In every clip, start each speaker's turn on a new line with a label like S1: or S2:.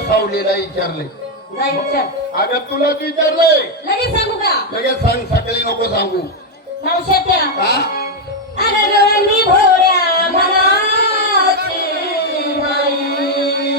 S1: सावलीला विचारले.
S2: नाही विचार.
S1: अगं तुला विचारलंय.
S2: लगेच सांगू का?
S1: लगेच सांग, सकाळी नको सांगू.
S2: मावशात्या
S1: हा
S2: अरे डोळ्यांनी भोळ्या मनाची बाई.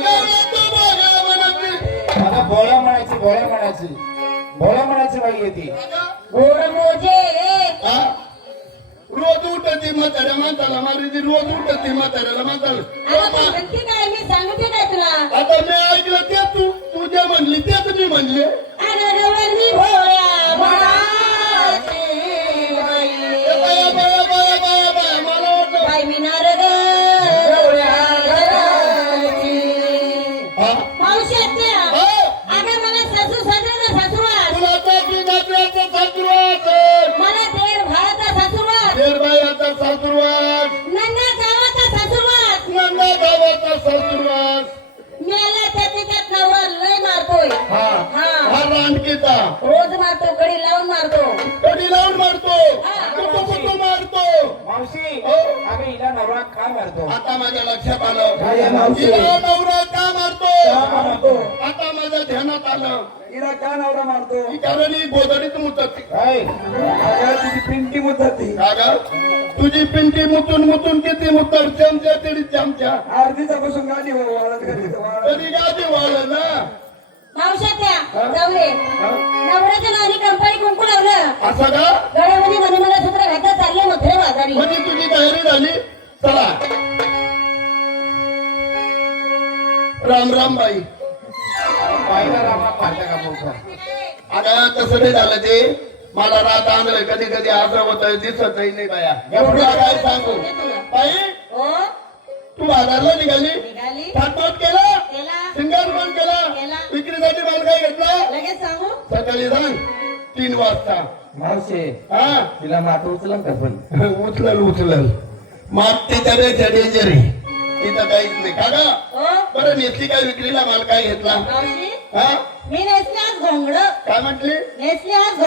S3: आता भोळ्या म्हणायची भोळ्या म्हणायची भोळ्या म्हणायची बाई येते.
S2: गोड मोजे
S1: हा? रोज उठती म्हाताऱ्या माणसाला मारी, रोज उठती म्हाताऱ्याला माणसाला.
S2: आता तू म्हणते काय? मी सांगते काय तुला?
S1: आता मी ऐकलं ते तू जे म्हणली तेच मी म्हणले.
S2: अरे डोळ्यांनी भोळ्या मनाची बाई.
S1: बाया बाया बाया बाया बाया मला वाटलं.
S2: बाई मी नारद भोळ्या घराची.
S1: हा?
S2: मावशात्या
S1: हा?
S2: अगं मला सासू सासऱ्याचा सासूरवास,
S1: तुला चाकरी नाचण्याचा सासुरवास,
S2: मला देर भावाचा सासूरवास,
S1: शेरबाईचा सासुरवास,
S2: नंदा जावाचा सासूरवास,
S1: नंदा गावाचा सासुरवास.
S2: मेला त्याच्यात नवरा लय मारतोय.
S1: हा
S2: हा.
S1: हा रानकीचा
S2: रोज मारतो, कडी लावून मारतो.
S1: कधी लावून मारतो, कुठं मारतो.
S3: मावशी
S1: हो?
S3: अगं हिला नवरा काय मारतो?
S1: आता माझ्या लक्षात
S3: काय
S1: आलं.
S3: आहे मावशी?
S1: हिला नवरा का मारतो?
S3: का मारतो?
S1: आता माझ्या ध्यानात आलं.
S3: हिला का नवरा मारतो?
S1: ही कारण ही गोदडीत मुतती.
S3: काय अगं तुझी पिंटी मुतती.
S1: का ग? तुझी पिंटी मुतून मुतून किती मुतर चमच्या तरी चमच्या
S3: अर्धीचा बसून गाडी वाळत
S1: तरी गादी वाळलं ना.
S2: मावशात्या जाऊले नवऱ्याच्या नावाने कंपनी कुंकू लावलं.
S1: असं का?
S2: गळ्यामध्ये मनोमला सूत्र घातलं, चालले मथुरे बाजारी.
S1: म्हणजे तुझी तयारी झाली. चला राम राम बाई.
S3: बाईला रामा पाहता का मोठा?
S1: आता तसं नाही झालं ते. मला रात आणलं कधी कधी असं होत दिसतही नाही बाया. एवढं काय सांगू बाई.
S2: हो
S1: तू बाजारला निघाली,
S2: निघाली,
S1: थाटमाट केला,
S2: केला,
S1: सिंगार पण केला,
S2: केला.
S1: विक्रीसाठी माल काय घेतला.
S2: लगेच सांगू.
S1: सकाळी सांग 3 वाजता.
S3: मावशी
S1: हा
S3: तिला माठ उचलं का पण?
S1: उचलल माप त्याच्या डेंजर आहे. तिथं काहीच नाही का ग?
S2: हो
S1: बरं नेसली काय विक्रीला माल काय घेतला.
S2: मावशी
S1: हा
S2: मी नेसले आज घोंगड.
S1: काय म्हटली?
S2: नेसले आज